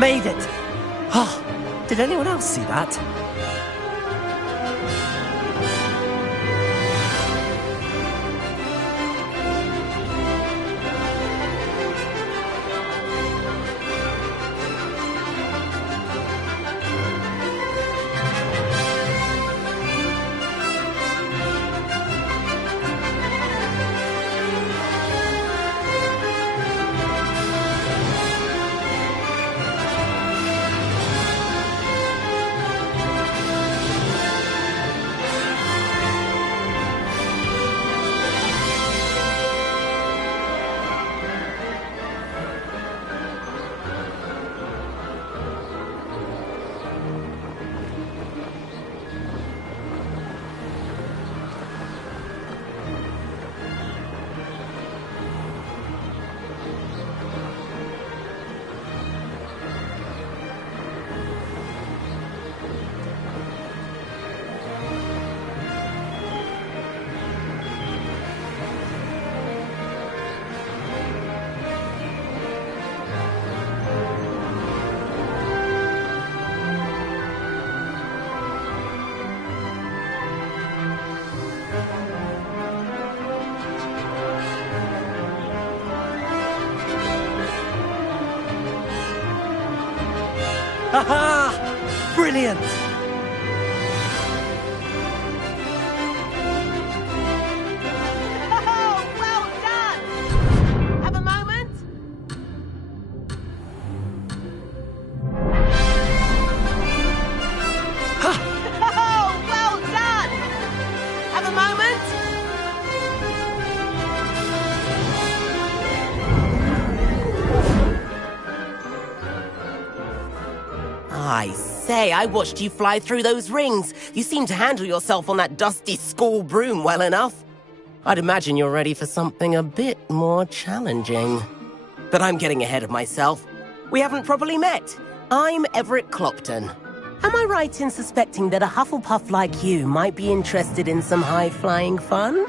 Made it! Oh, did anyone else see that? Haha! Brilliant! Oh, well done! Have a moment? Oh, well done! Have a moment? I say, I watched you fly through those rings. You seem to handle yourself on that dusty school broom well enough. I'd imagine you're ready for something a bit more challenging. But I'm getting ahead of myself. We haven't properly met. I'm Everett Clopton. Am I right in suspecting that a Hufflepuff like you might be interested in some high-flying fun?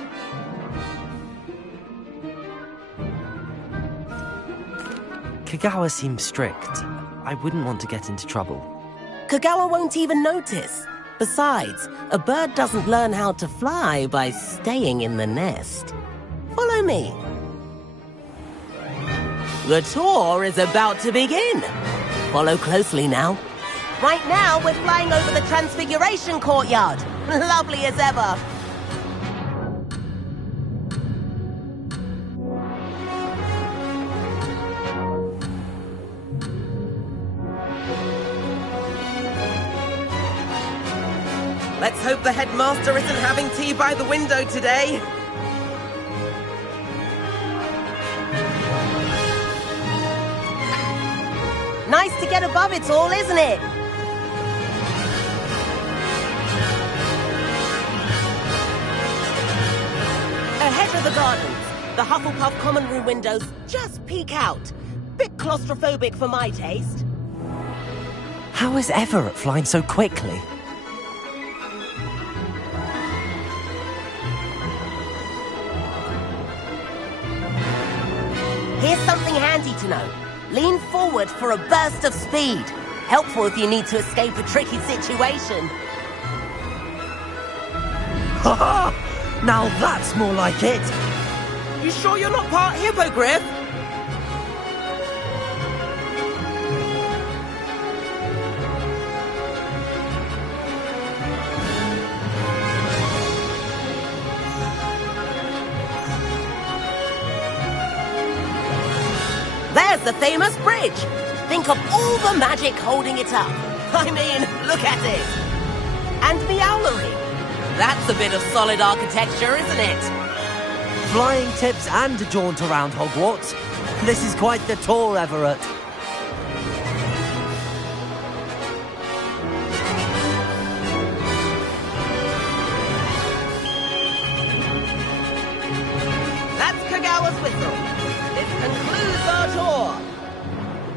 Kagawa seems strict. I wouldn't want to get into trouble. Kagawa won't even notice. Besides, a bird doesn't learn how to fly by staying in the nest. Follow me. The tour is about to begin. Follow closely now. Right now, we're flying over the Transfiguration Courtyard. Lovely as ever. Let's hope the headmaster isn't having tea by the window today. Nice to get above it all, isn't it? Ahead of the gardens, the Hufflepuff common room windows just peek out. Bit claustrophobic for my taste. How is Everett flying so quickly? Here's something handy to know. Lean forward for a burst of speed. Helpful if you need to escape a tricky situation. Haha! Now that's more like it! You sure you're not part hippogriff? There's the famous bridge. Think of all the magic holding it up. I mean, look at it. And the owlery. That's a bit of solid architecture, isn't it? Flying tips and a jaunt around Hogwarts. This is quite the tour, Everett. That's Kagawa's whistle. This concludes our tour.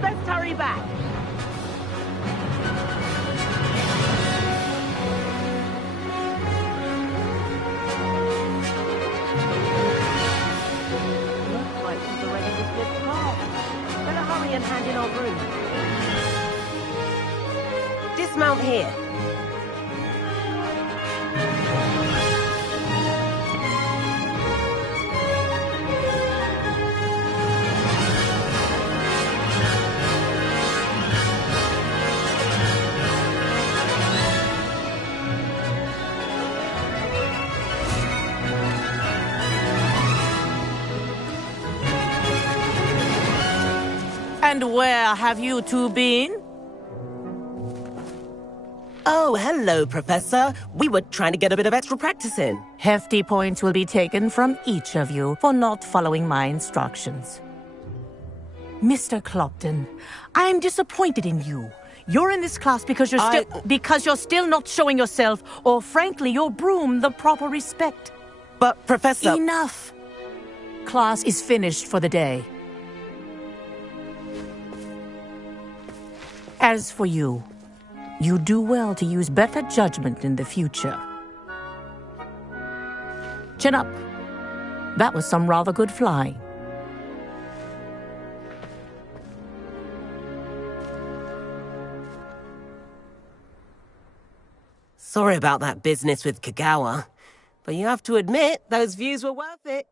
Let's hurry back. Looks like she's already dismissed class. Better hurry and hand in our broom. dismount here. And where have you two been? Oh, hello, Professor. We were trying to get a bit of extra practice in. Hefty points will be taken from each of you for not following my instructions. Mr. Clopton, I'm disappointed in you. You're in this class because you're still not showing yourself, or frankly, your broom, the proper respect. But, Professor... Enough. Class is finished for the day. As for you, you do well to use better judgment in the future. Chin up. That was some rather good flying. Sorry about that business with Kagawa, but you have to admit, those views were worth it.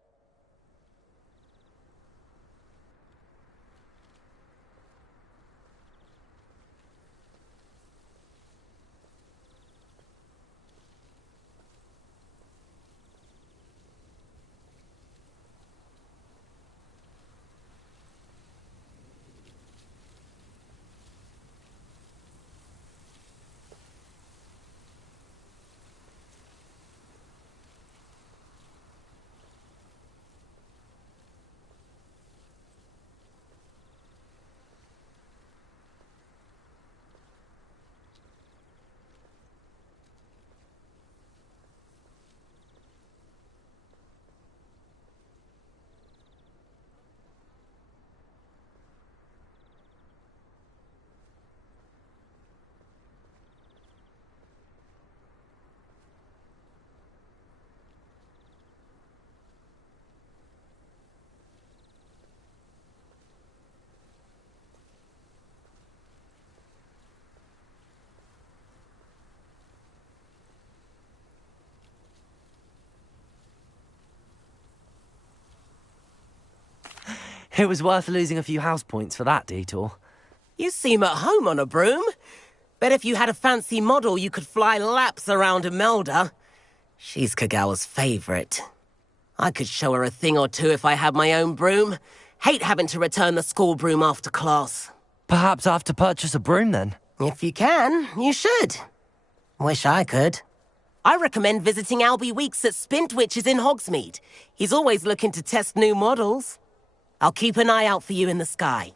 It was worth losing a few house points for that detour. You seem at home on a broom. Bet if you had a fancy model, you could fly laps around Imelda. She's Kagawa's favorite. I could show her a thing or two if I had my own broom. Hate having to return the school broom after class. Perhaps I have to purchase a broom then. If you can, you should. Wish I could. I recommend visiting Albie Weeks at Spintwitches in Hogsmeade. He's always looking to test new models. I'll keep an eye out for you in the sky.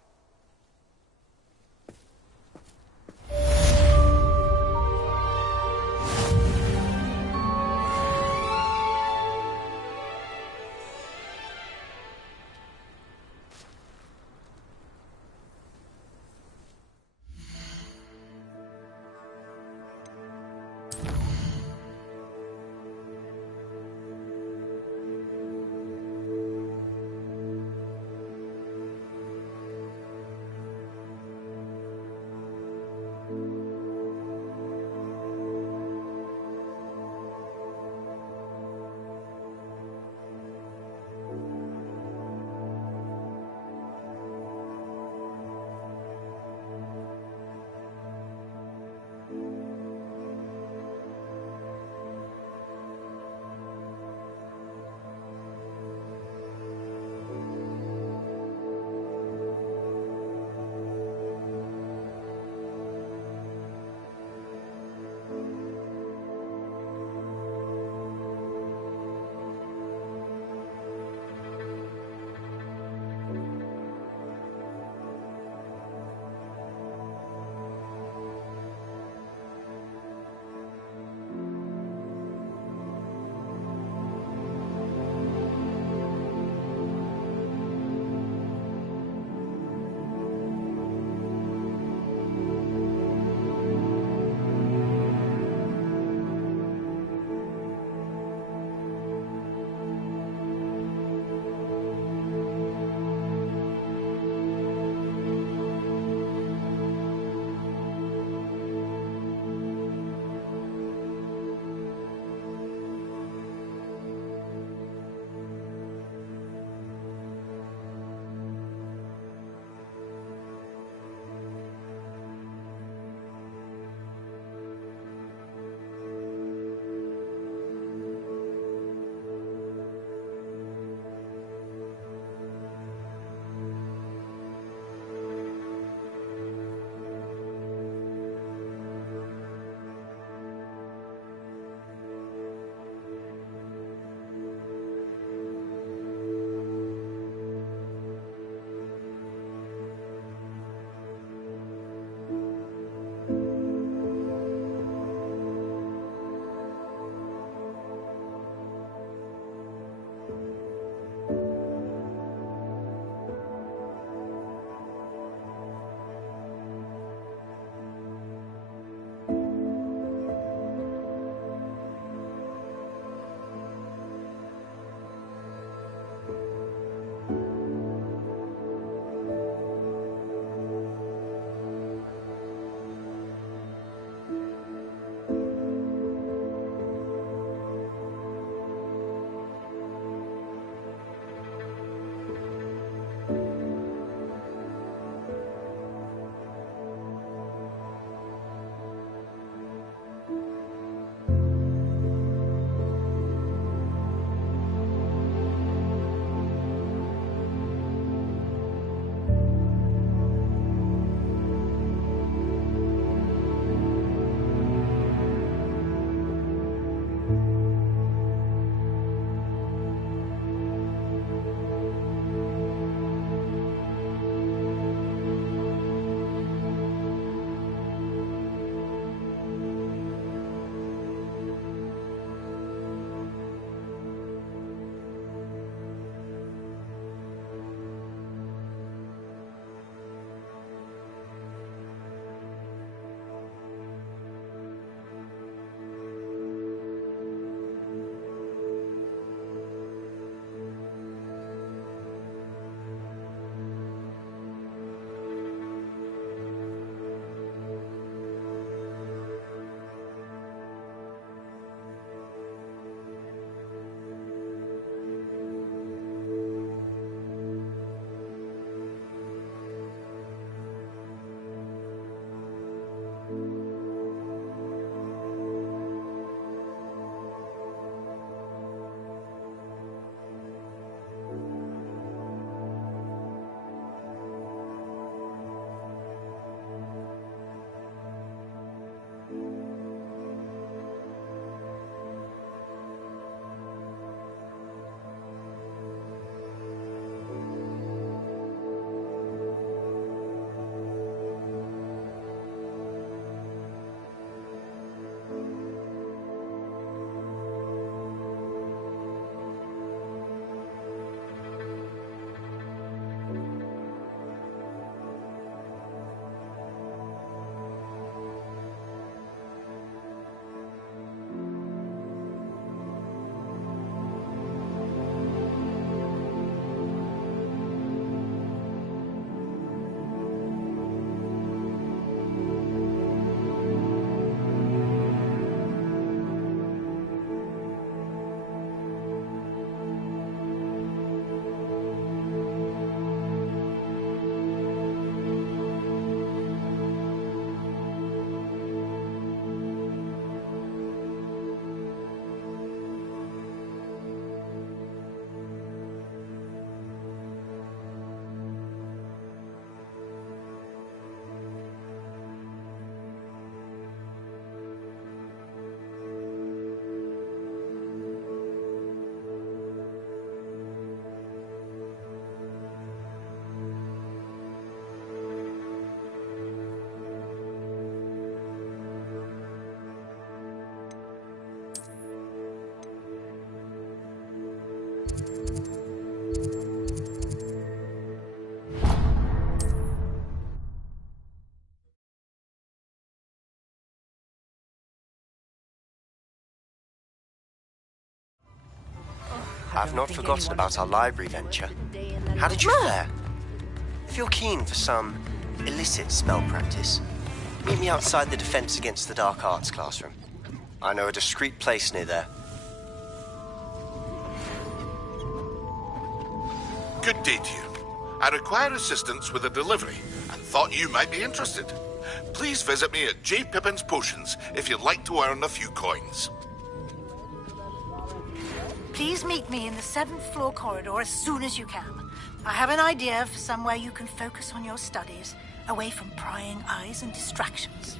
I've not forgotten about our library venture. How did you fare? If you're keen for some illicit spell practice, meet me outside the Defense Against the Dark Arts classroom. I know a discreet place near there. Good day to you. I require assistance with a delivery and thought you might be interested. Please visit me at J. Pippin's Potions if you'd like to earn a few coins. Please meet me in the 7th floor corridor as soon as you can. I have an idea for somewhere you can focus on your studies, away from prying eyes and distractions.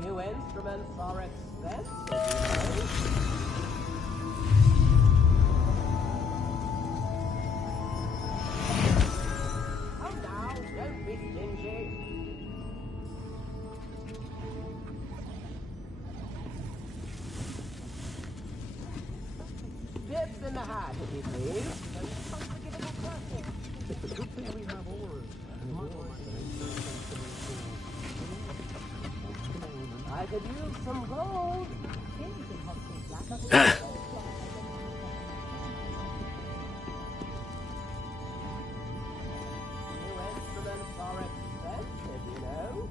New instruments are expensive, Come now, don't be stingy. Dips in the hat, if you please. I could use some gold. New instruments are expensive, you know.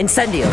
Incendio.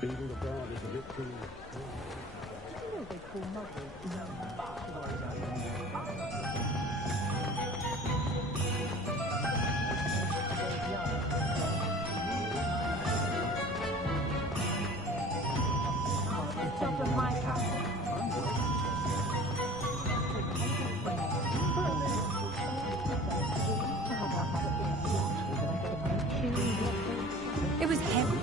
It was heavy.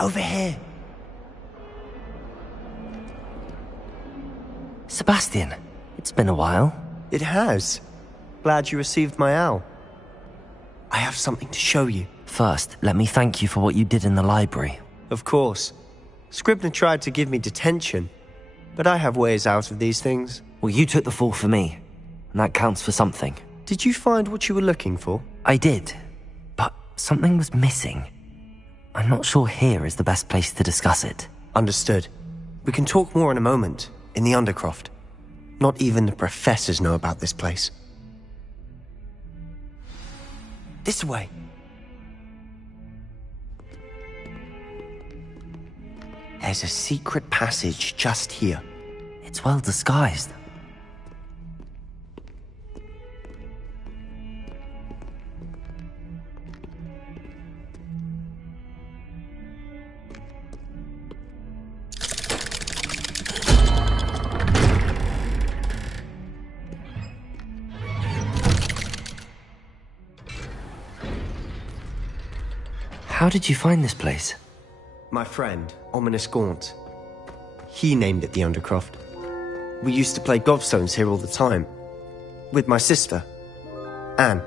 Over here. Sebastian, it's been a while. It has. Glad you received my owl. I have something to show you. First, let me thank you for what you did in the library. Of course. Scribner tried to give me detention, but I have ways out of these things. Well, you took the fall for me, and that counts for something. Did you find what you were looking for? I did, but something was missing. I'm not sure here is the best place to discuss it. Understood. We can talk more in a moment, in the Undercroft. Not even the professors know about this place. This way. There's a secret passage just here. It's well disguised. How did you find this place? My friend, Ominous Gaunt. He named it the Undercroft. We used to play gobstones here all the time. With my sister, Anne.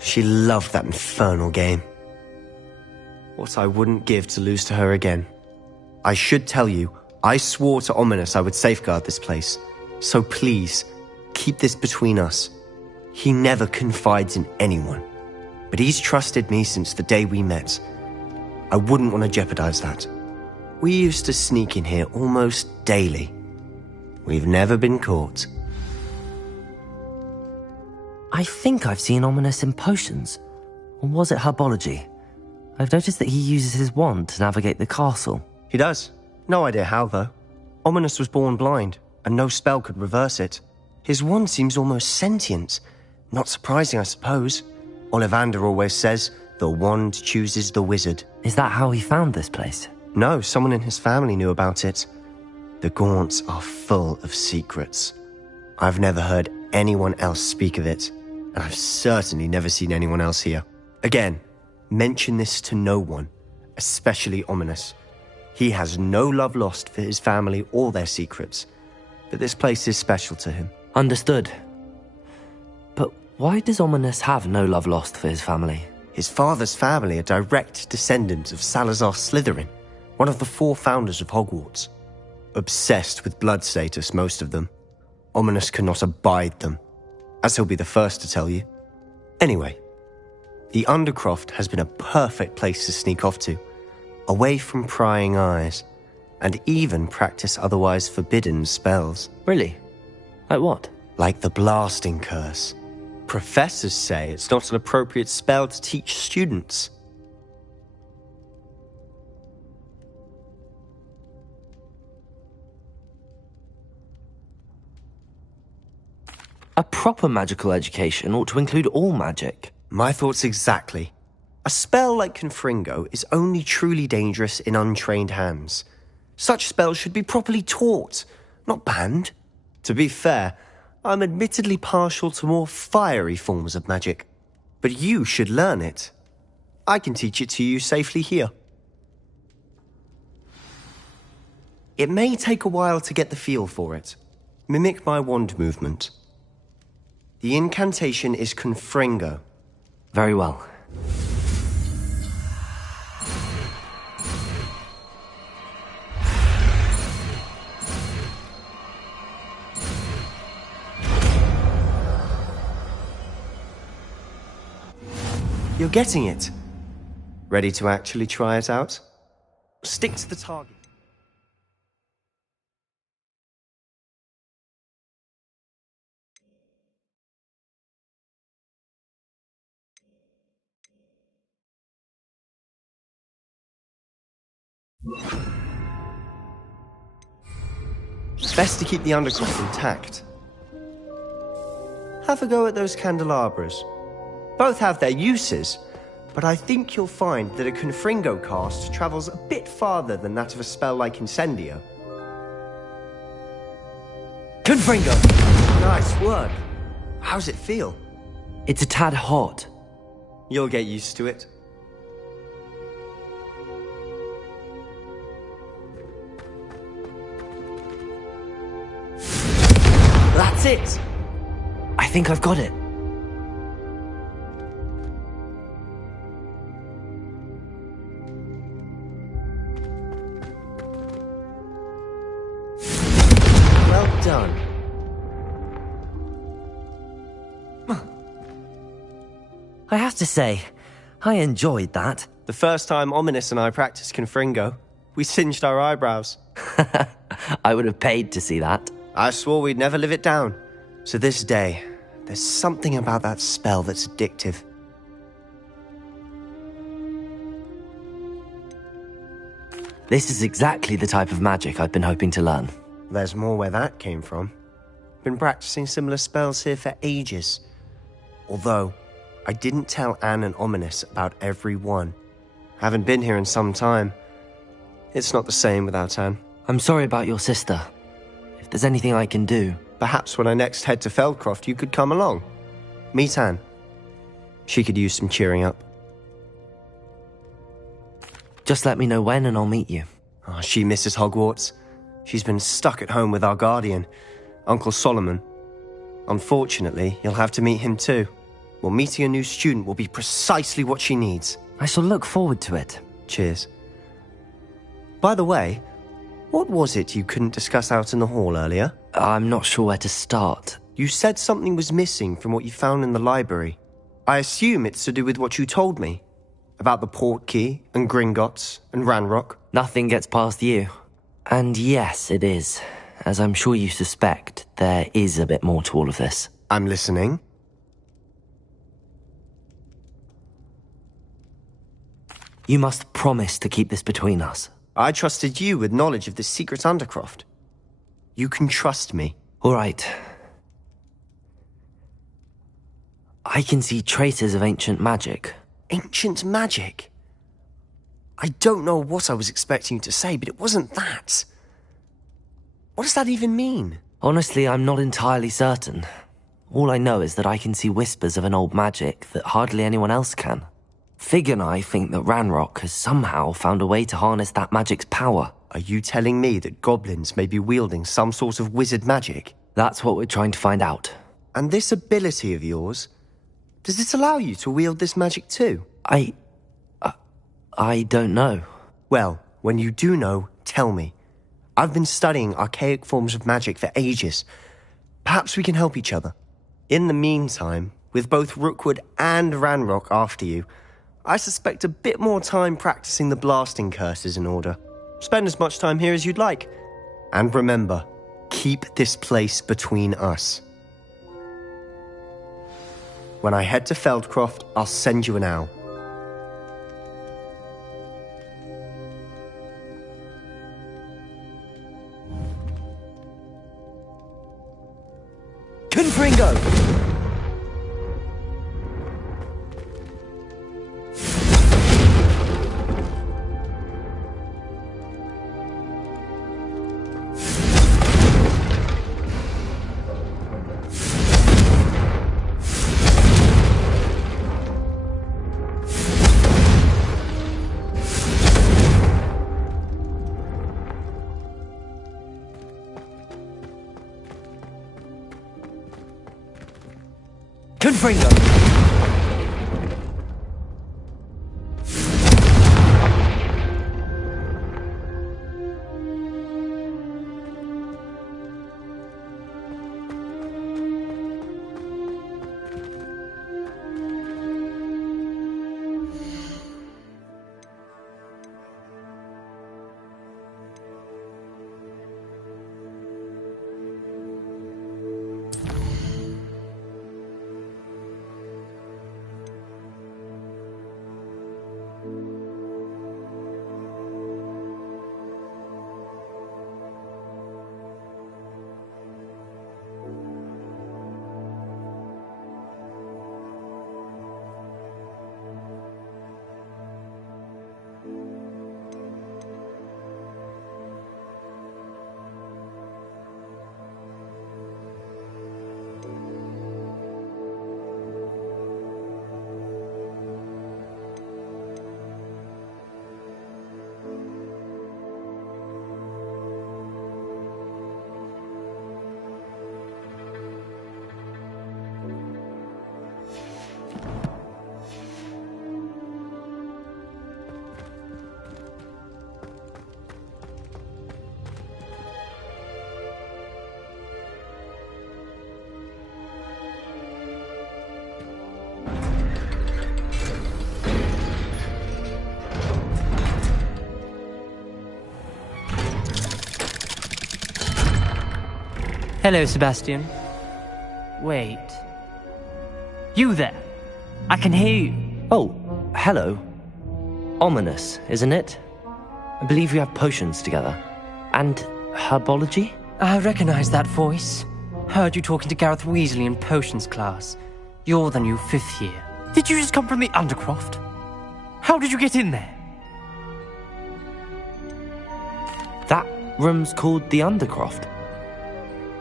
She loved that infernal game. What I wouldn't give to lose to her again. I should tell you, I swore to Ominous I would safeguard this place. So please, keep this between us. He never confides in anyone. But he's trusted me since the day we met. I wouldn't want to jeopardize that. We used to sneak in here almost daily. We've never been caught. I think I've seen Ominous in potions. Or was it herbology? I've noticed that he uses his wand to navigate the castle. He does. No idea how, though. Ominous was born blind, and no spell could reverse it. His wand seems almost sentient. Not surprising, I suppose. Ollivander always says, the wand chooses the wizard. Is that how he found this place? No, someone in his family knew about it. The Gaunts are full of secrets. I've never heard anyone else speak of it, and I've certainly never seen anyone else here. Again, mention this to no one, especially Ominous. He has no love lost for his family or their secrets, but this place is special to him. Understood. But why does Ominous have no love lost for his family? His father's family are direct descendants of Salazar Slytherin, one of the 4 founders of Hogwarts. Obsessed with blood status, most of them. Ominous cannot abide them, as he'll be the first to tell you. Anyway, the Undercroft has been a perfect place to sneak off to, away from prying eyes, and even practice otherwise forbidden spells. Really? Like what? Like the blasting curse. Professors say it's not an appropriate spell to teach students. A proper magical education ought to include all magic. My thoughts exactly. A spell like Confringo is only truly dangerous in untrained hands. Such spells should be properly taught, not banned. To be fair, I'm admittedly partial to more fiery forms of magic. But you should learn it. I can teach it to you safely here. It may take a while to get the feel for it. Mimic my wand movement. The incantation is Confringo. Very well. You're getting it. Ready to actually try it out? Stick to the target. Best to keep the Undercroft intact. Have a go at those candelabras. Both have their uses, but I think you'll find that a Confringo cast travels a bit farther than that of a spell like Incendio. Confringo! Nice work. How's it feel? It's a tad hot. You'll get used to it. That's it! I think I've got it. Well done. I have to say, I enjoyed that. The first time Ominous and I practiced Confringo, we singed our eyebrows. I would have paid to see that. I swore we'd never live it down. To this day, there's something about that spell that's addictive. This is exactly the type of magic I've been hoping to learn. There's more where that came from. Been practicing similar spells here for ages. Although, I didn't tell Anne and Ominous about every one. Haven't been here in some time. It's not the same without Anne. I'm sorry about your sister. If there's anything I can do... Perhaps when I next head to Feldcroft, you could come along. Meet Anne. She could use some cheering up. Just let me know when and I'll meet you. Oh, she misses Hogwarts. She's been stuck at home with our guardian, Uncle Solomon. Unfortunately, you'll have to meet him too. Well, meeting a new student will be precisely what she needs. I shall look forward to it. Cheers. By the way, what was it you couldn't discuss out in the hall earlier? I'm not sure where to start. You said something was missing from what you found in the library. I assume it's to do with what you told me. About the Portkey, and Gringotts, and Ranrock. Nothing gets past you. And yes, it is. As I'm sure you suspect, there is a bit more to all of this. I'm listening. You must promise to keep this between us. I trusted you with knowledge of the secret Undercroft. You can trust me. All right. I can see traces of ancient magic. Ancient magic? I don't know what I was expecting you to say, but it wasn't that. What does that even mean? Honestly, I'm not entirely certain. All I know is that I can see whispers of an old magic that hardly anyone else can. Fig and I think that Ranrock has somehow found a way to harness that magic's power. Are you telling me that goblins may be wielding some sort of wizard magic? That's what we're trying to find out. And this ability of yours, does it allow you to wield this magic too? I don't know. Well, when you do know, tell me. I've been studying archaic forms of magic for ages. Perhaps we can help each other. In the meantime, with both Rookwood and Ranrock after you, I suspect a bit more time practicing the blasting curse is in order. Spend as much time here as you'd like. And remember, keep this place between us. When I head to Feldcroft, I'll send you an owl. Confringo! Confringo! Hello, Sebastian. Wait. You there? I can hear you. Oh, hello. Ominous, isn't it? I believe we have potions together. And herbology? I recognize that voice. Heard you talking to Gareth Weasley in potions class. You're the new 5th year. Did you just come from the Undercroft? How did you get in there? That room's called the Undercroft.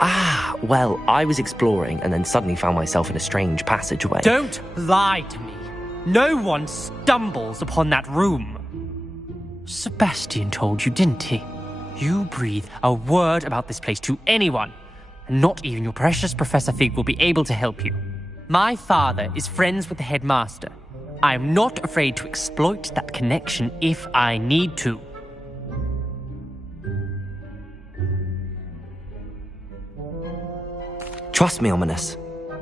Ah, well, I was exploring and then suddenly found myself in a strange passageway. Don't lie to me. No one stumbles upon that room. Sebastian told you, didn't he? You breathe a word about this place to anyone, and not even your precious Professor Fig will be able to help you. My father is friends with the headmaster. I am not afraid to exploit that connection if I need to. Trust me, Ominous.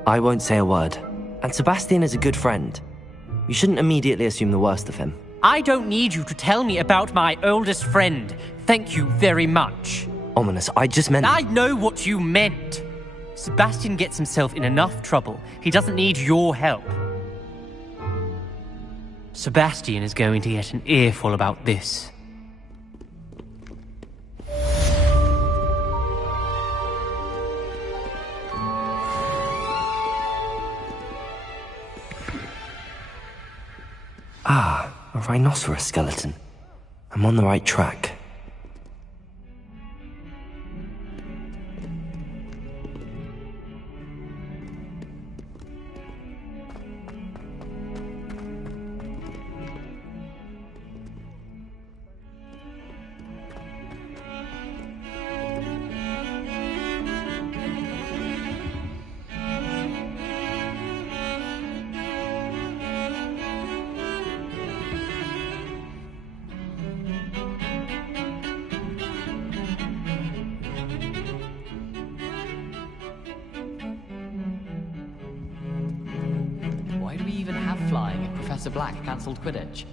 I won't say a word. And Sebastian is a good friend. You shouldn't immediately assume the worst of him. I don't need you to tell me about my oldest friend. Thank you very much. Ominous, I just meant... I know what you meant. Sebastian gets himself in enough trouble. He doesn't need your help. Sebastian is going to get an earful about this. Ah, a rhinoceros skeleton. I'm on the right track. Why do we even have flying if Professor Black cancelled Quidditch?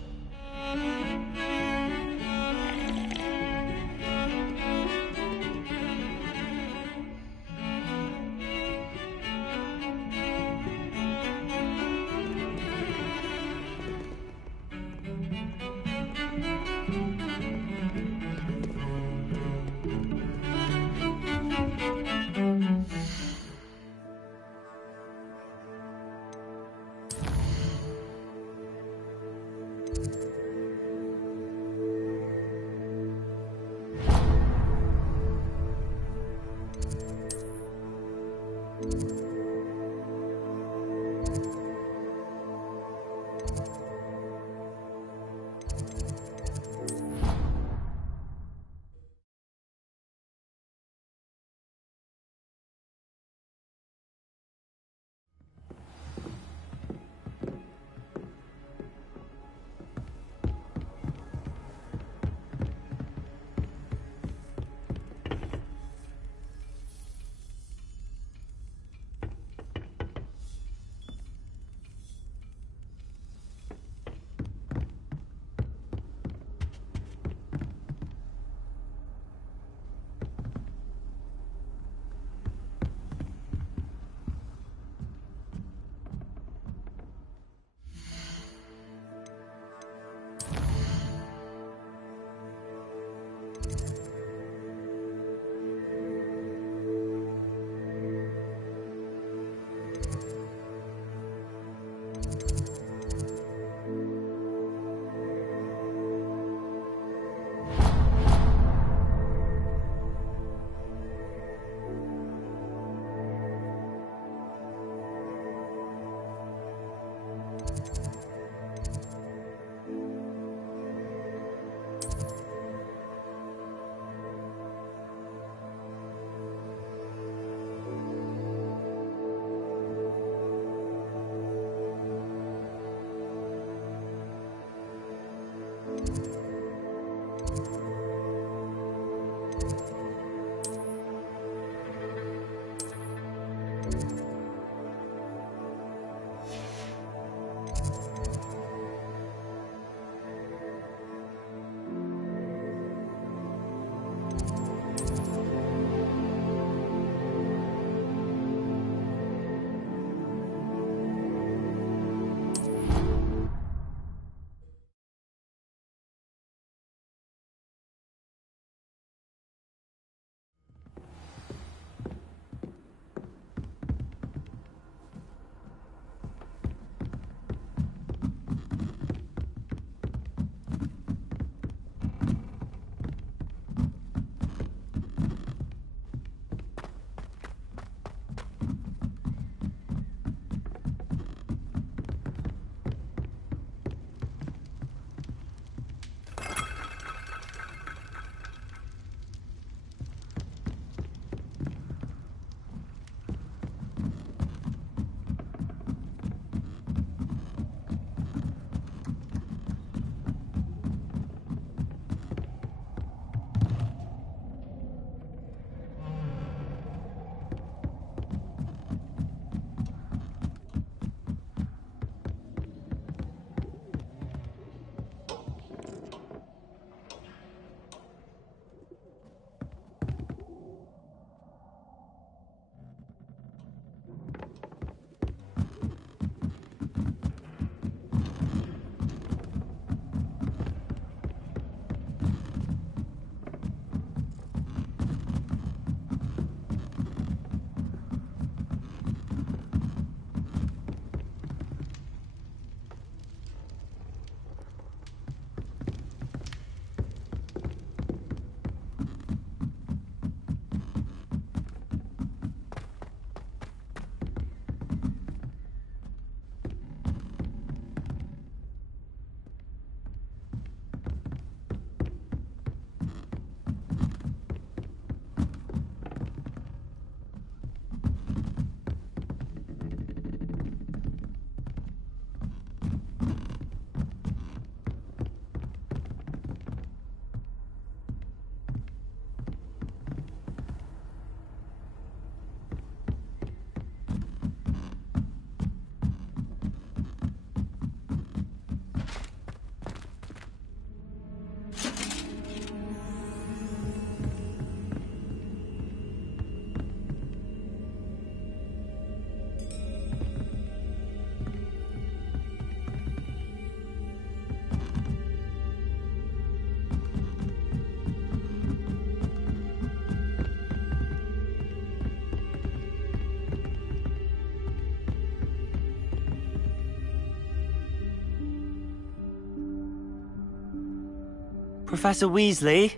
Professor Weasley?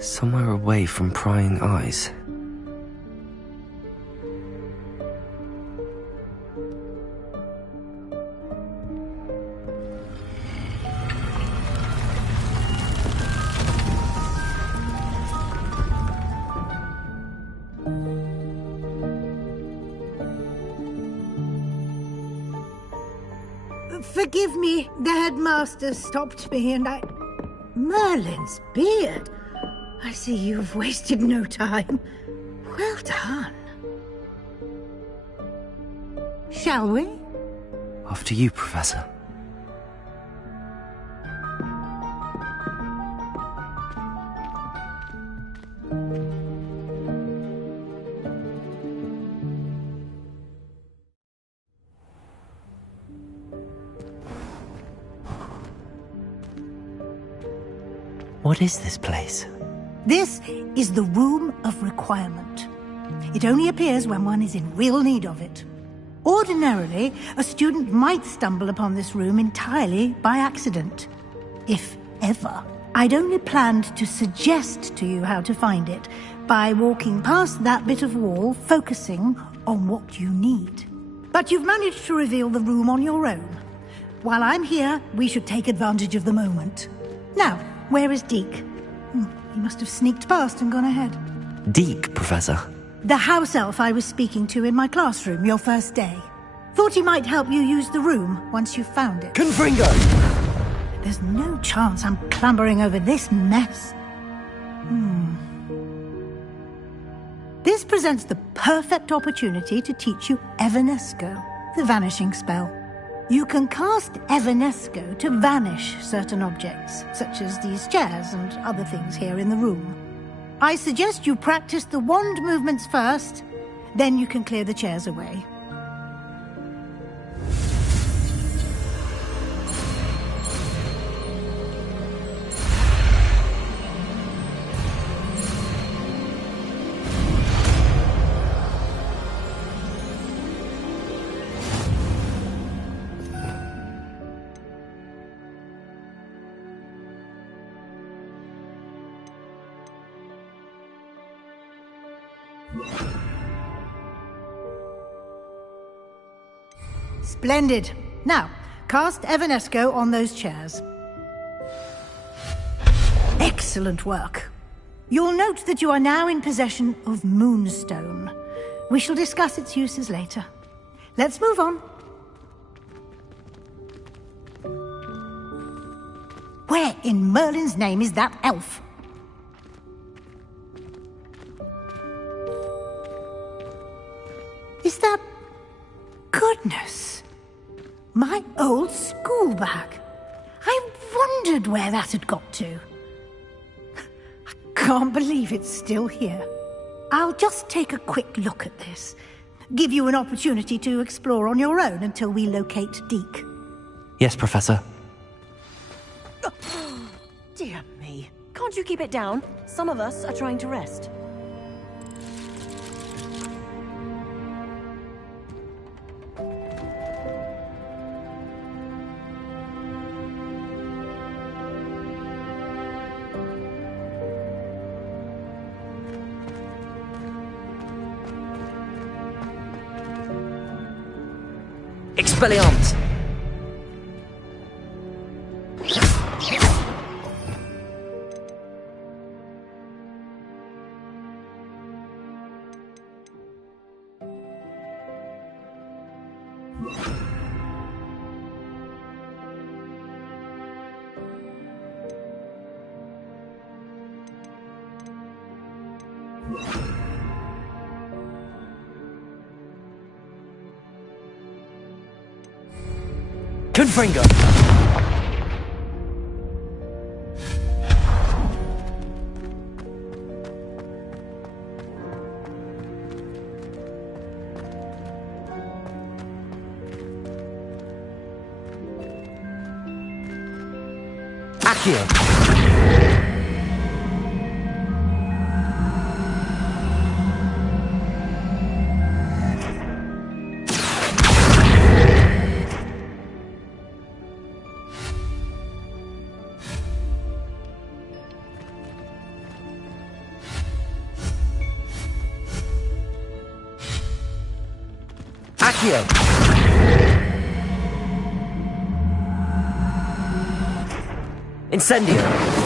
Somewhere away from prying eyes. Forgive me, the headmaster stopped me and I... Merlin's beard. I see you've wasted no time. Well done. Shall we? After you, Professor. What is this place? This is the Room of Requirement. It only appears when one is in real need of it. Ordinarily, a student might stumble upon this room entirely by accident. If ever. I'd only planned to suggest to you how to find it by walking past that bit of wall, focusing on what you need. But you've managed to reveal the room on your own. While I'm here, we should take advantage of the moment. Now, where is Deke? He must have sneaked past and gone ahead. Deke, Professor. The house elf I was speaking to in my classroom your first day. Thought he might help you use the room once you've found it. Confringo! There's no chance I'm clambering over this mess. This presents the perfect opportunity to teach you Evanesco, the vanishing spell. You can cast Evanesco to vanish certain objects, such as these chairs and other things here in the room. I suggest you practice the wand movements first, then you can clear the chairs away. Splendid. Now, cast Evanesco on those chairs. Excellent work. You'll note that you are now in possession of Moonstone. We shall discuss its uses later. Let's move on. Where in Merlin's name is that elf? Is that... Goodness! My old school bag. I wondered where that had got to. I can't believe it's still here. I'll just take a quick look at this. Give you an opportunity to explore on your own until we locate Deke. Yes, Professor. Dear me. Can't you keep it down? Some of us are trying to rest. Expelliarmus! Confringo! Accio! Accio! Incendio!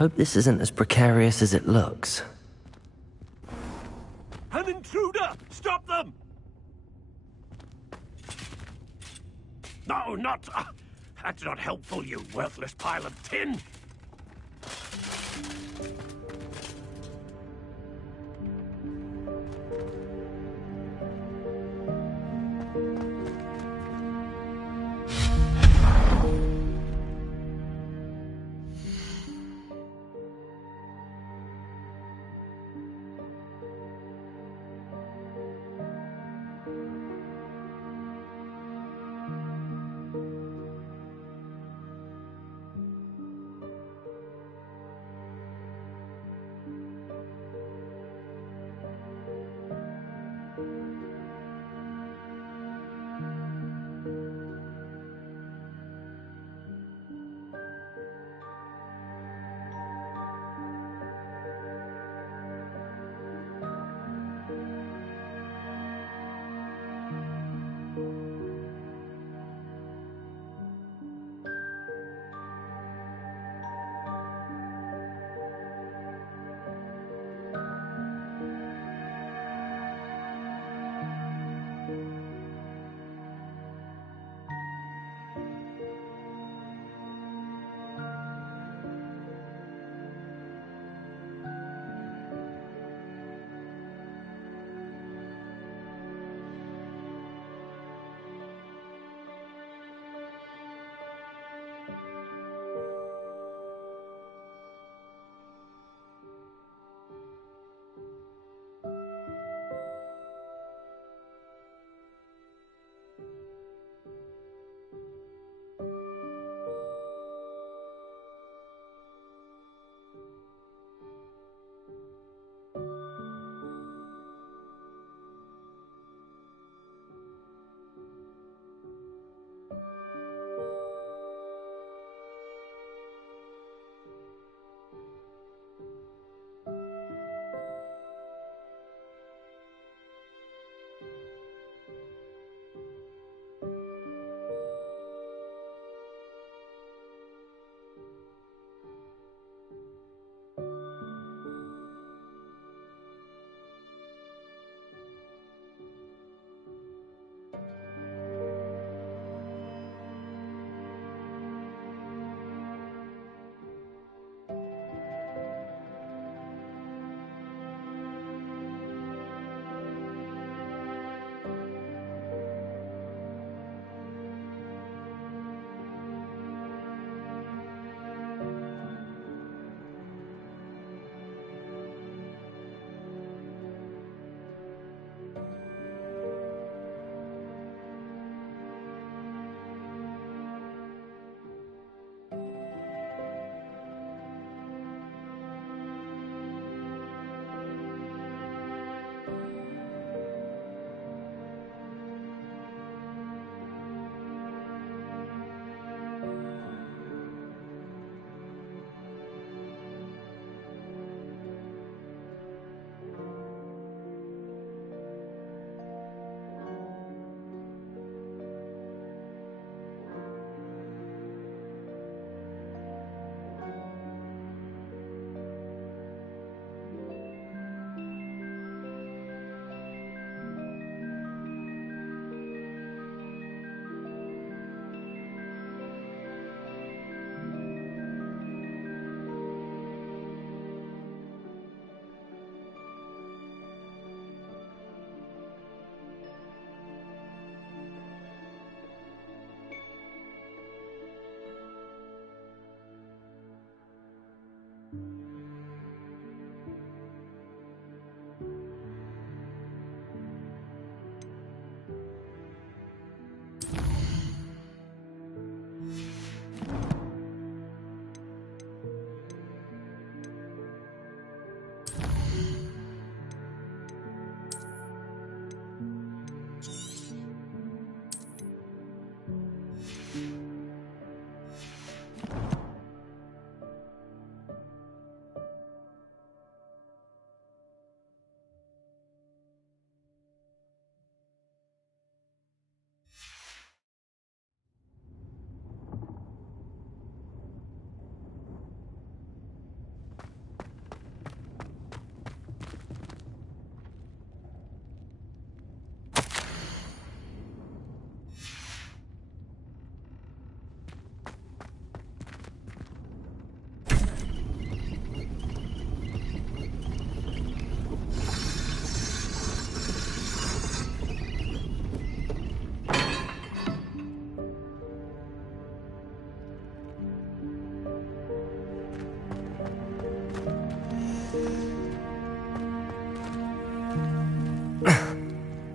Hope this isn't as precarious as it looks. An intruder! Stop them! No, not... that's not helpful, you worthless pile of tin!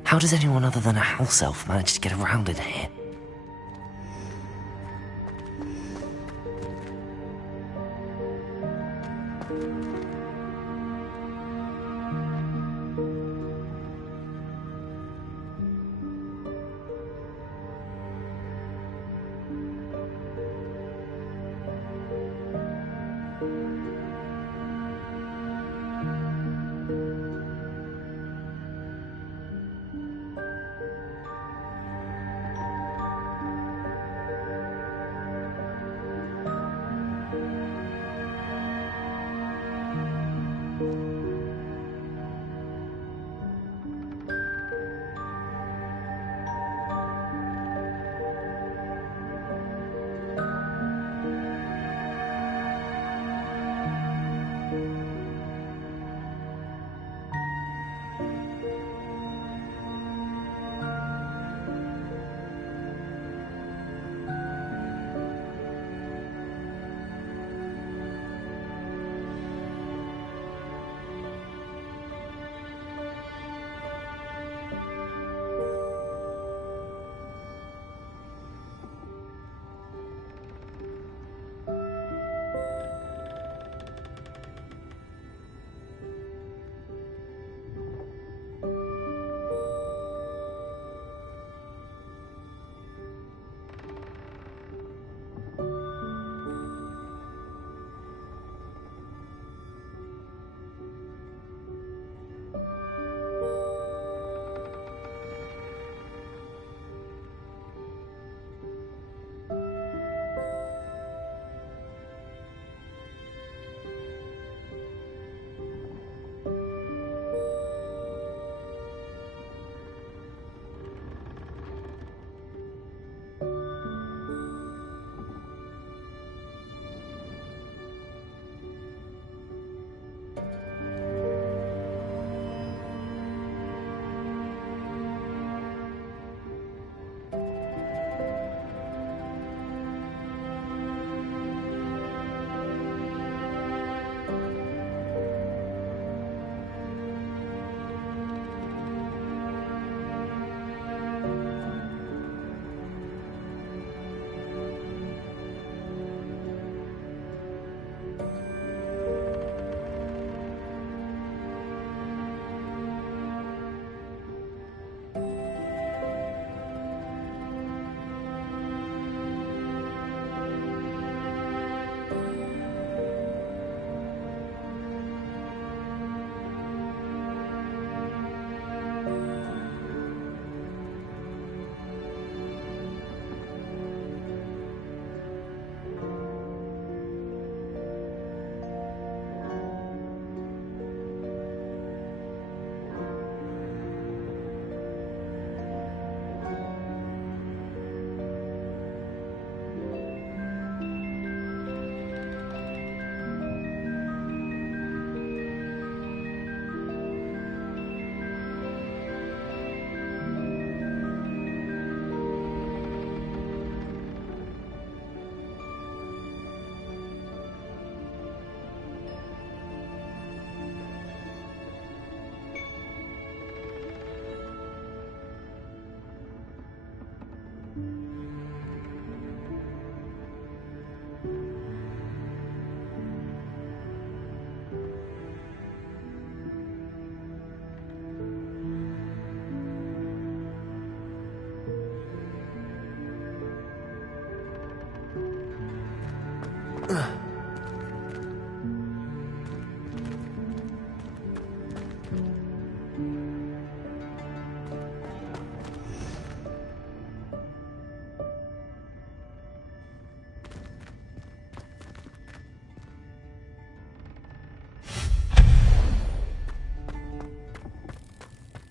How does anyone other than a house elf manage to get around in here?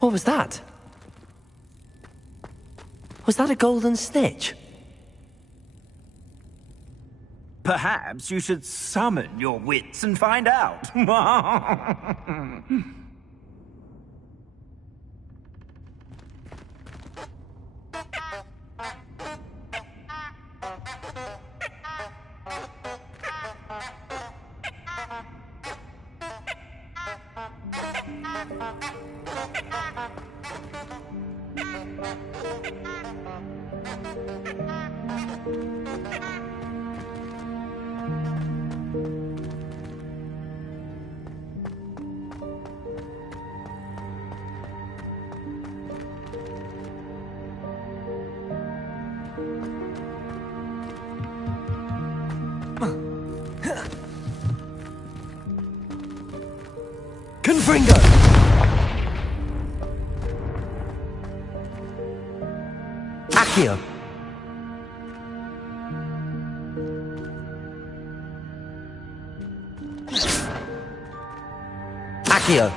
What was that? Was that a golden snitch? Perhaps you should summon your wits and find out. Confringo! Accio! Accio!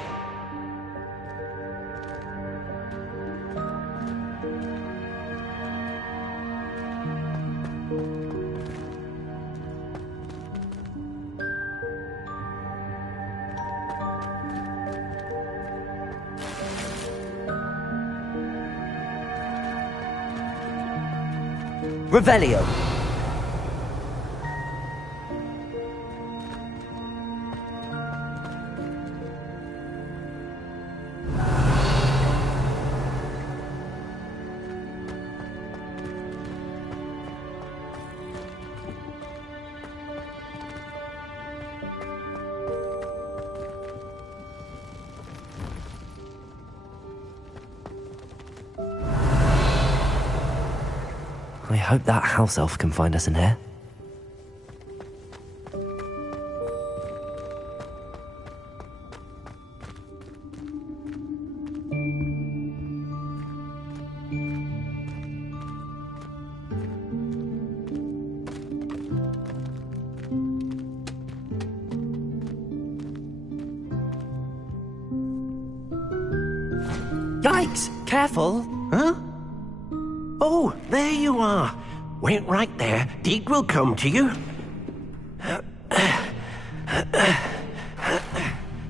Revelio. I hope that house elf can find us in here. Yikes! Careful! Huh? Oh, there you are. Wait right there. Deke will come to you.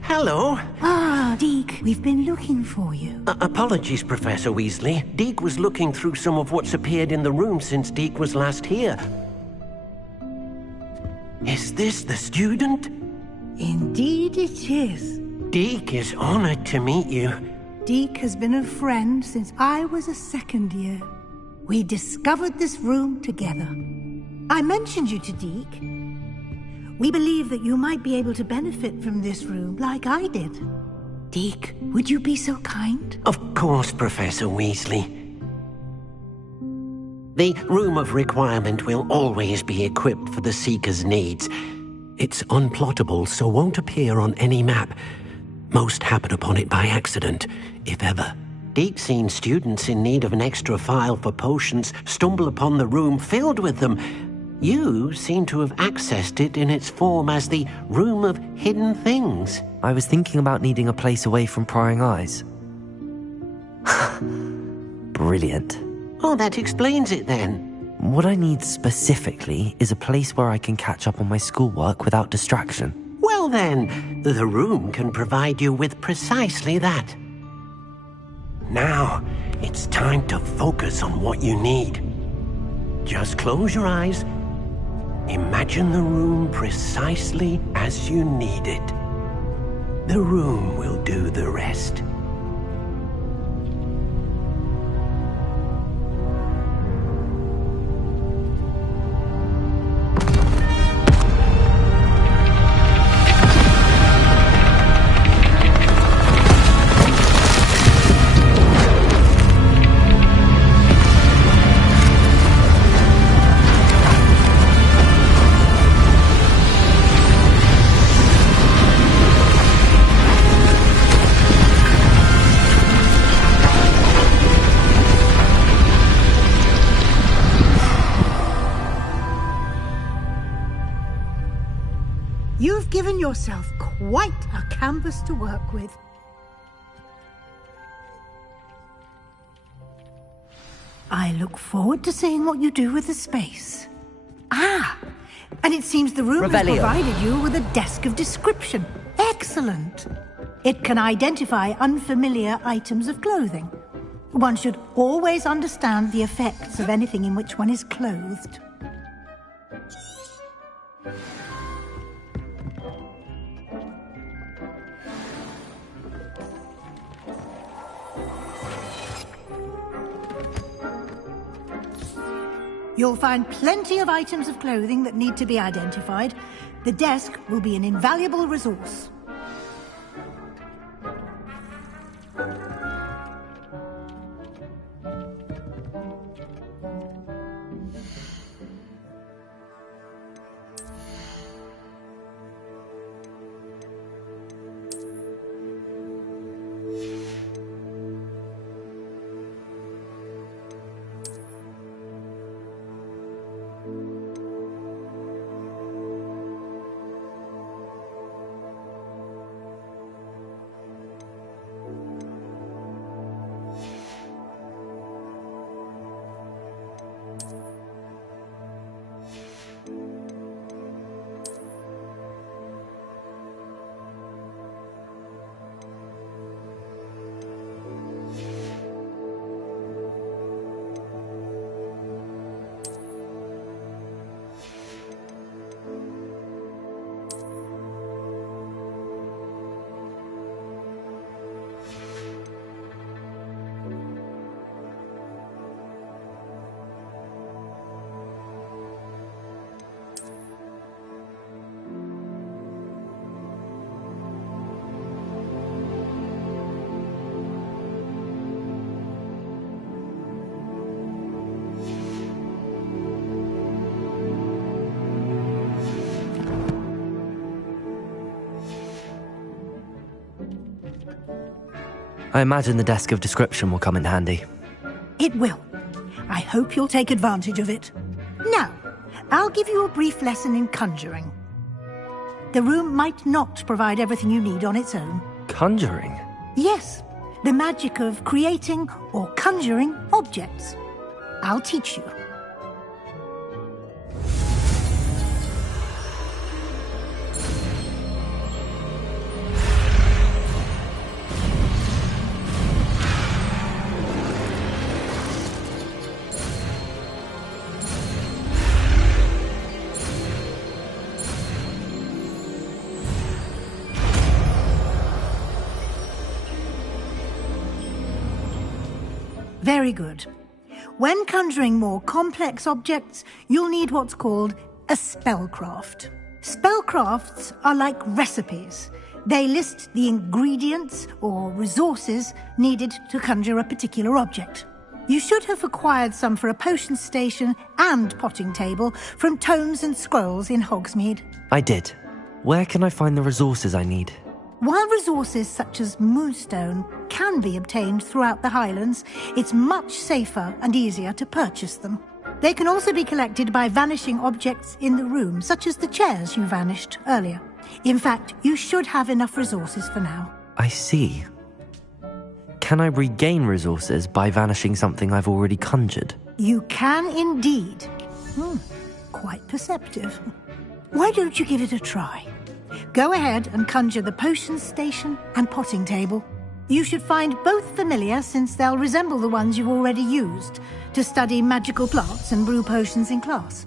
Hello. Ah, Deke, we've been looking for you. Apologies, Professor Weasley. Deke was looking through some of what's appeared in the room since Deke was last here. Is this the student? Indeed it is. Deke is honored to meet you. Deke has been a friend since I was a second year. We discovered this room together. I mentioned you to Deke. We believe that you might be able to benefit from this room like I did. Deke, would you be so kind? Of course, Professor Weasley. The Room of Requirement will always be equipped for the Seeker's needs. It's unplottable, so won't appear on any map. Most happen upon it by accident, if ever. Deke's seen students in need of an extra file for potions stumble upon the room filled with them. You seem to have accessed it in its form as the Room of Hidden Things. I was thinking about needing a place away from prying eyes. Brilliant. Oh, that explains it then. What I need specifically is a place where I can catch up on my schoolwork without distraction. Well then, the room can provide you with precisely that. Now, it's time to focus on what you need. Just close your eyes. Imagine the room precisely as you need it. The room will do the rest. You've given yourself quite a canvas to work with. I look forward to seeing what you do with the space. Ah, and it seems the room has provided you with a desk of description. Excellent. It can identify unfamiliar items of clothing. One should always understand the effects of anything in which one is clothed. You'll find plenty of items of clothing that need to be identified. The desk will be an invaluable resource. I imagine the desk of description will come in handy. It will. I hope you'll take advantage of it. Now, I'll give you a brief lesson in conjuring. The room might not provide everything you need on its own. Conjuring? Yes, the magic of creating or conjuring objects. I'll teach you. Very good. When conjuring more complex objects, you'll need what's called a spellcraft. Spellcrafts are like recipes. They list the ingredients or resources needed to conjure a particular object. You should have acquired some for a potion station and potting table from tomes and scrolls in Hogsmeade. I did. Where can I find the resources I need? While resources such as moonstone can be obtained throughout the Highlands, it's much safer and easier to purchase them. They can also be collected by vanishing objects in the room, such as the chairs you vanished earlier. In fact, you should have enough resources for now. I see. Can I regain resources by vanishing something I've already conjured? You can indeed. Quite perceptive. Why don't you give it a try? Go ahead and conjure the potion station and potting table. You should find both familiar, since they'll resemble the ones you've already used to study magical plants and brew potions in class.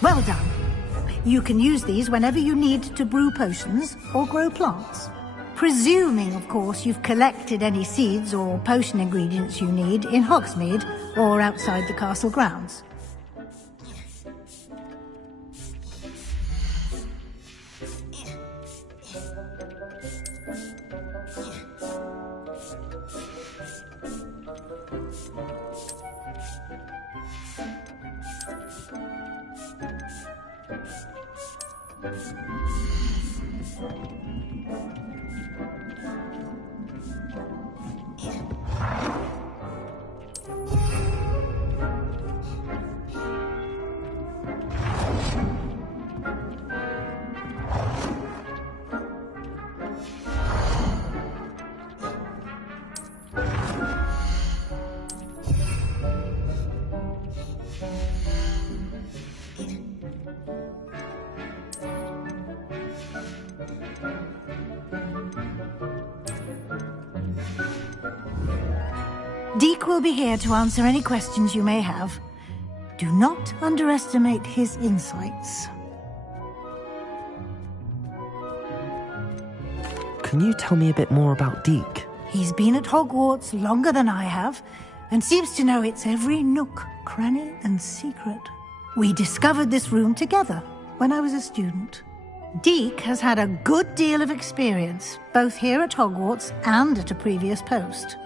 Well done. You can use these whenever you need to brew potions or grow plants. Presuming, of course, you've collected any seeds or potion ingredients you need in Hogsmeade or outside the castle grounds. Deke will be here to answer any questions you may have. Do not underestimate his insights. Can you tell me a bit more about Deke? He's been at Hogwarts longer than I have, and seems to know its every nook, cranny, and secret. We discovered this room together when I was a student. Deke has had a good deal of experience, both here at Hogwarts and at a previous post.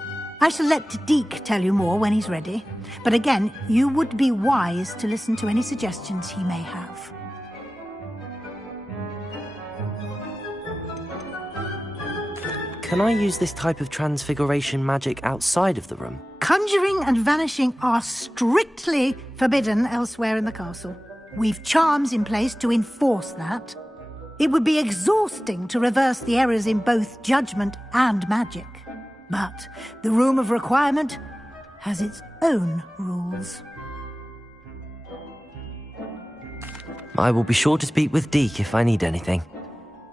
I shall let Deke tell you more when he's ready, but again, you would be wise to listen to any suggestions he may have. Can I use this type of transfiguration magic outside of the room? Conjuring and vanishing are strictly forbidden elsewhere in the castle. We've charms in place to enforce that. It would be exhausting to reverse the errors in both judgment and magic. But the Room of Requirement has its own rules. I will be sure to speak with Deke if I need anything.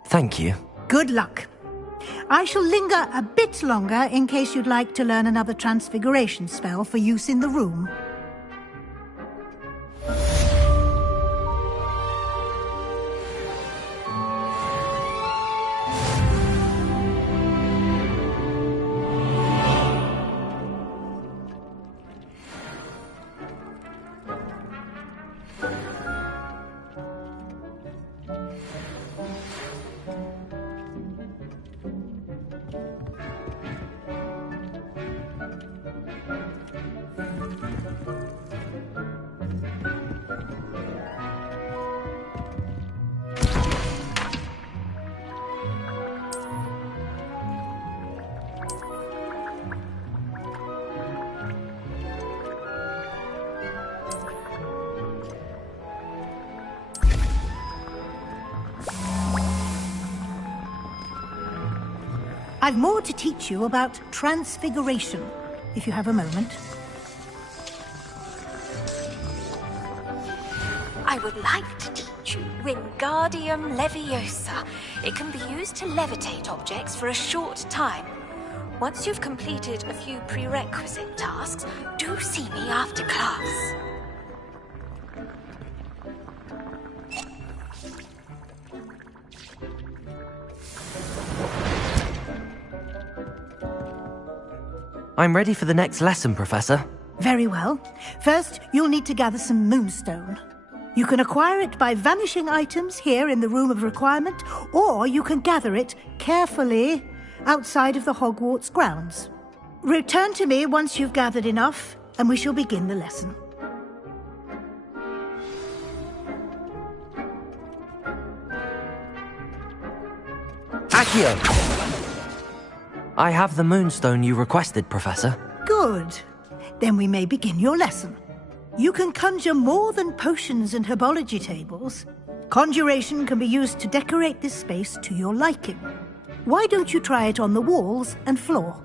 Thank you. Good luck. I shall linger a bit longer in case you'd like to learn another transfiguration spell for use in the room. I've more to teach you about transfiguration, if you have a moment. I would like to teach you Wingardium Leviosa. It can be used to levitate objects for a short time. Once you've completed a few prerequisite tasks, do see me after class. I'm ready for the next lesson, Professor. Very well. First, you'll need to gather some moonstone. You can acquire it by vanishing items here in the Room of Requirement, or you can gather it carefully outside of the Hogwarts grounds. Return to me once you've gathered enough, and we shall begin the lesson. Accio! I have the moonstone you requested, Professor. Good. Then we may begin your lesson. You can conjure more than potions and herbology tables. Conjuration can be used to decorate this space to your liking. Why don't you try it on the walls and floor?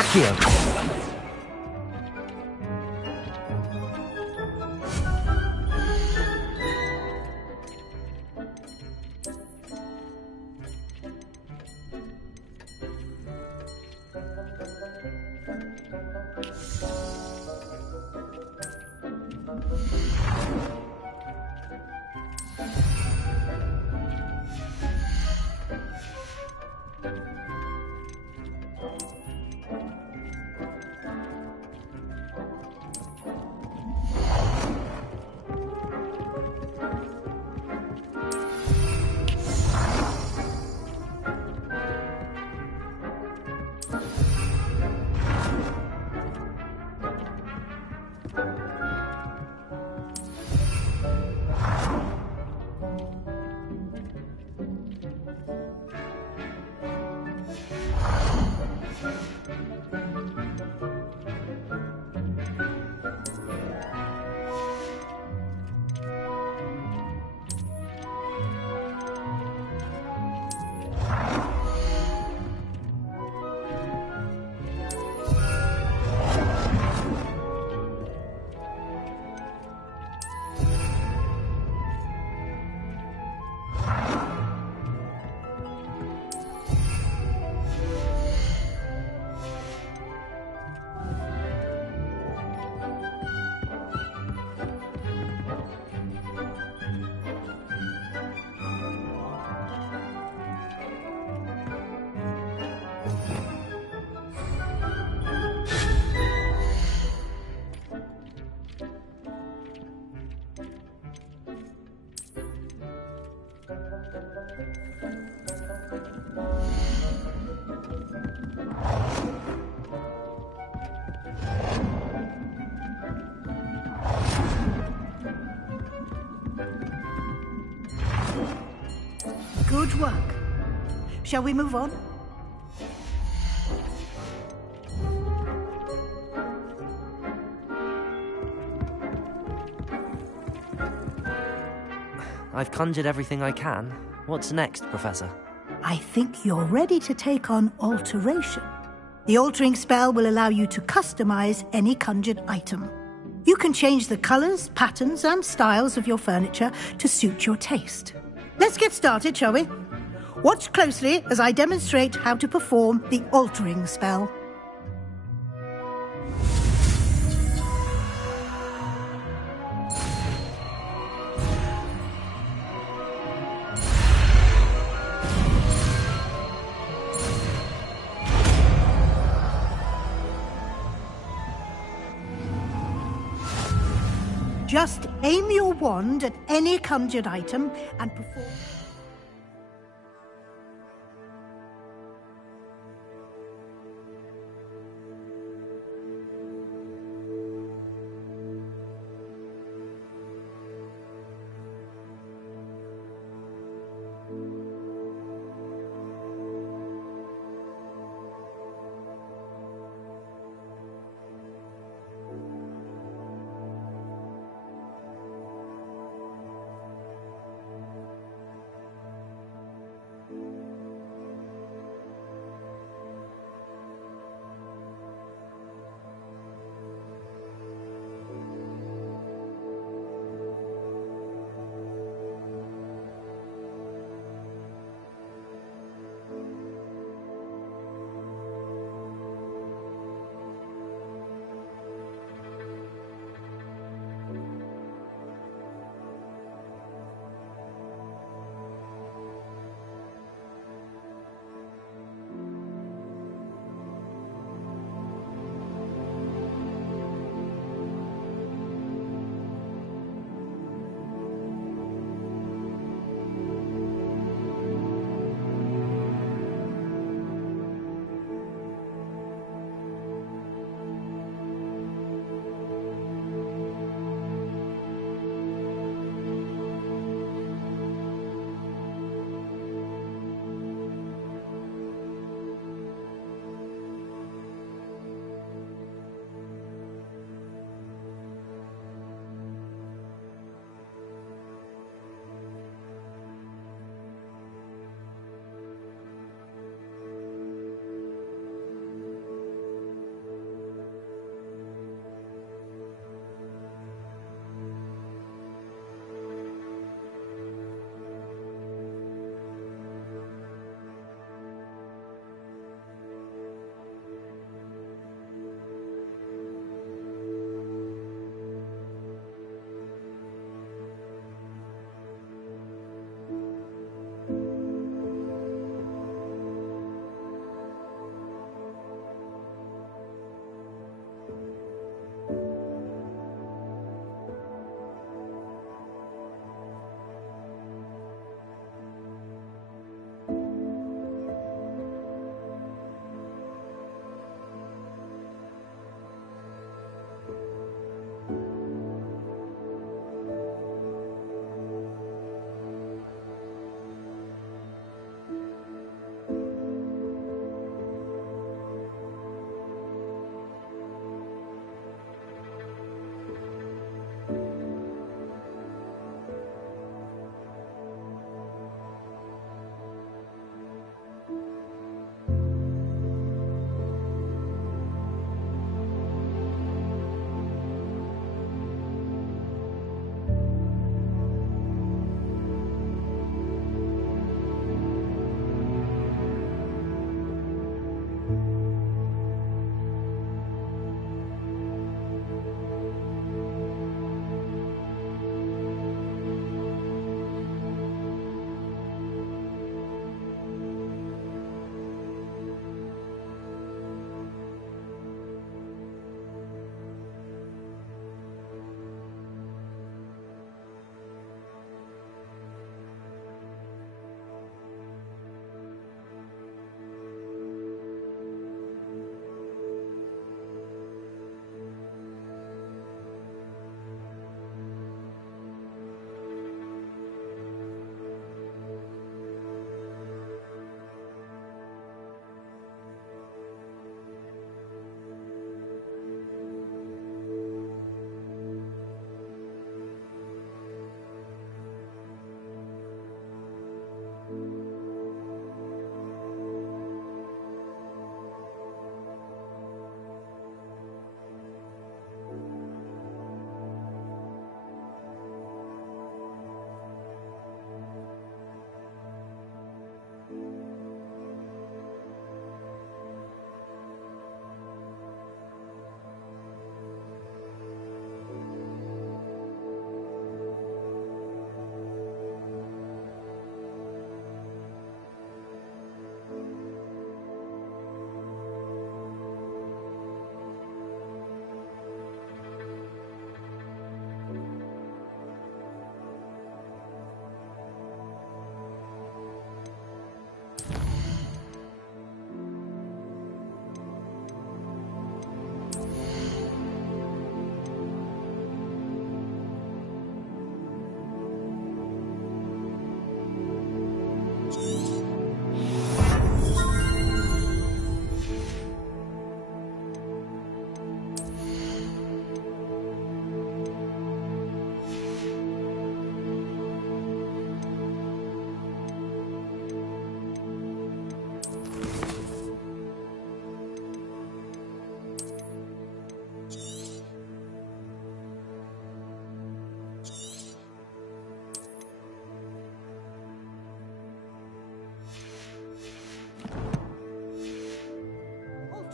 Accio. Good work. Shall we move on? I've conjured everything I can. What's next, Professor? I think you're ready to take on alteration. The altering spell will allow you to customize any conjured item. You can change the colors, patterns, and styles of your furniture to suit your taste. Let's get started, shall we? Watch closely as I demonstrate how to perform the altering spell. Just aim your wand at any conjured item and perform...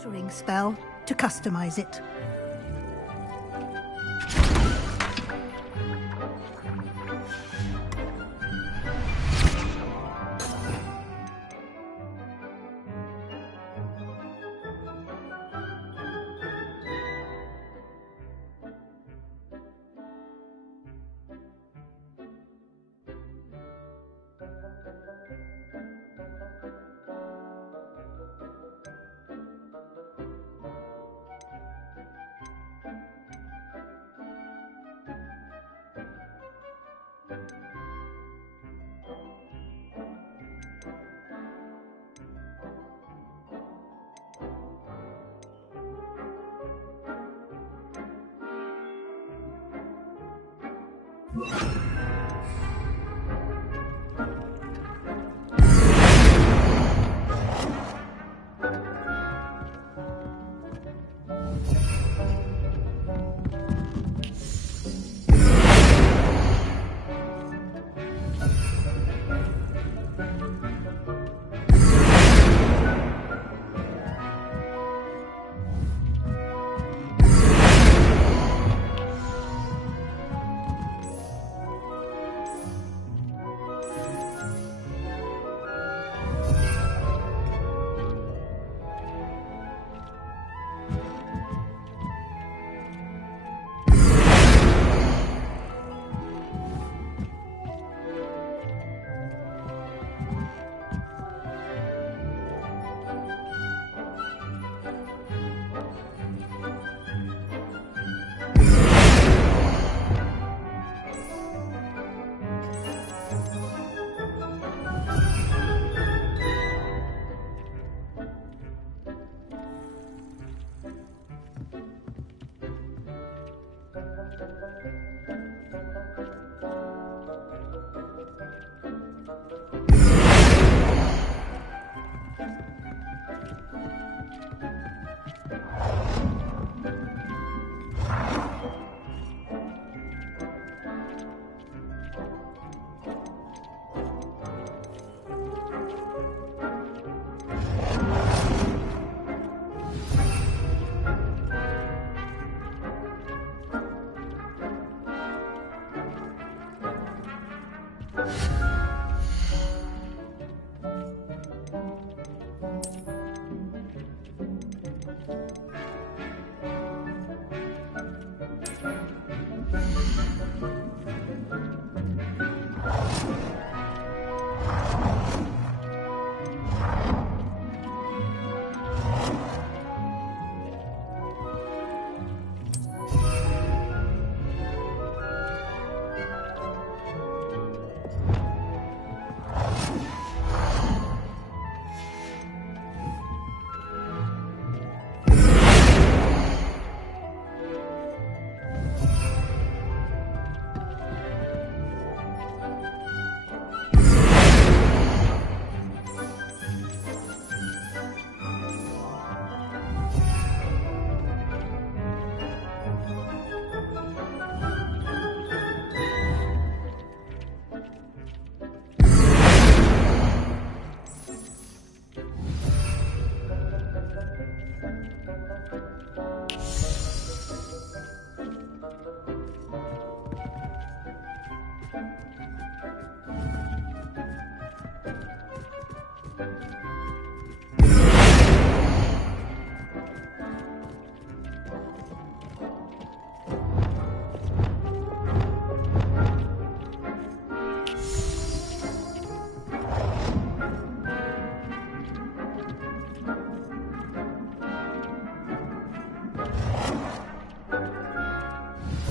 altering spell to customize it.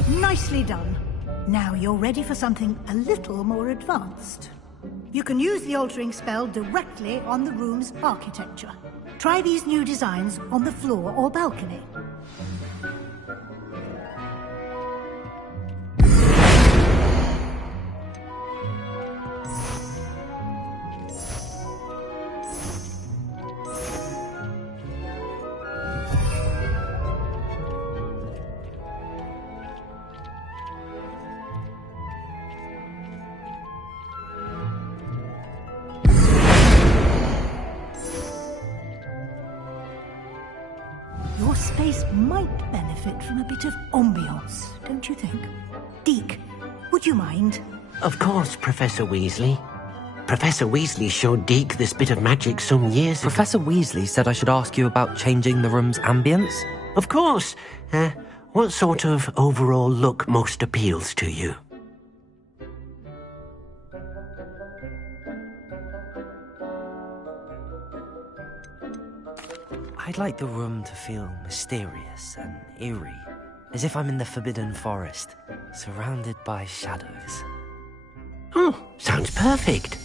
Nicely done. Now you're ready for something a little more advanced. You can use the altering spell directly on the room's architecture. Try these new designs on the floor or balcony. benefit from a bit of ambiance, don't you think? Deke, would you mind? Of course, Professor Weasley. Professor Weasley showed Deke this bit of magic some years ago. Professor Weasley said I should ask you about changing the room's ambience? Of course. What sort of overall look most appeals to you? I'd like the room to feel mysterious and eerie, as if I'm in the Forbidden Forest, surrounded by shadows. Oh, sounds perfect.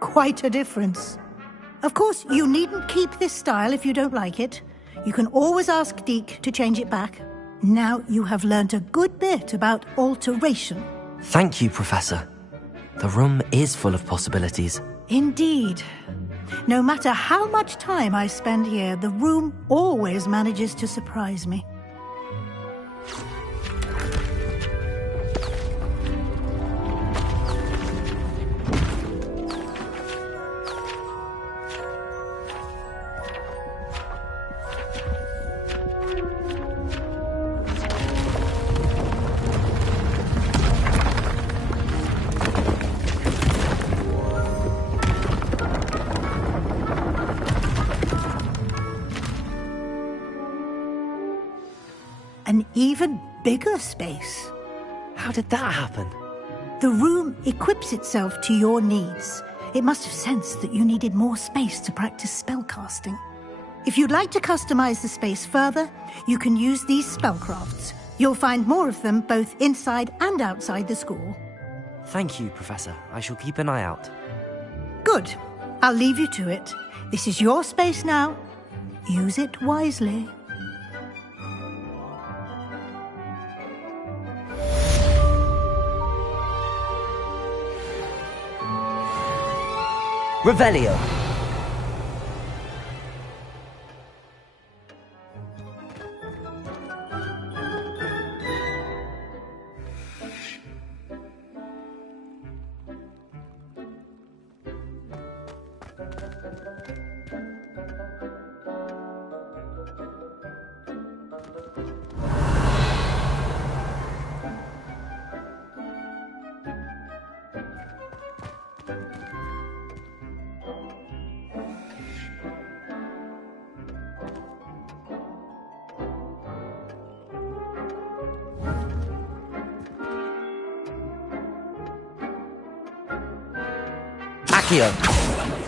Quite a difference. Of course, you needn't keep this style if you don't like it. You can always ask Deke to change it back. Now you have learnt a good bit about alteration. Thank you, Professor. The room is full of possibilities. Indeed. No matter how much time I spend here, the room always manages to surprise me. An even bigger space. How did that happen? The room equips itself to your needs. It must have sensed that you needed more space to practice spellcasting. If you'd like to customize the space further, you can use these spellcrafts. You'll find more of them both inside and outside the school. Thank you, Professor. I shall keep an eye out. Good. I'll leave you to it. This is your space now. Use it wisely. Revelio. Accio.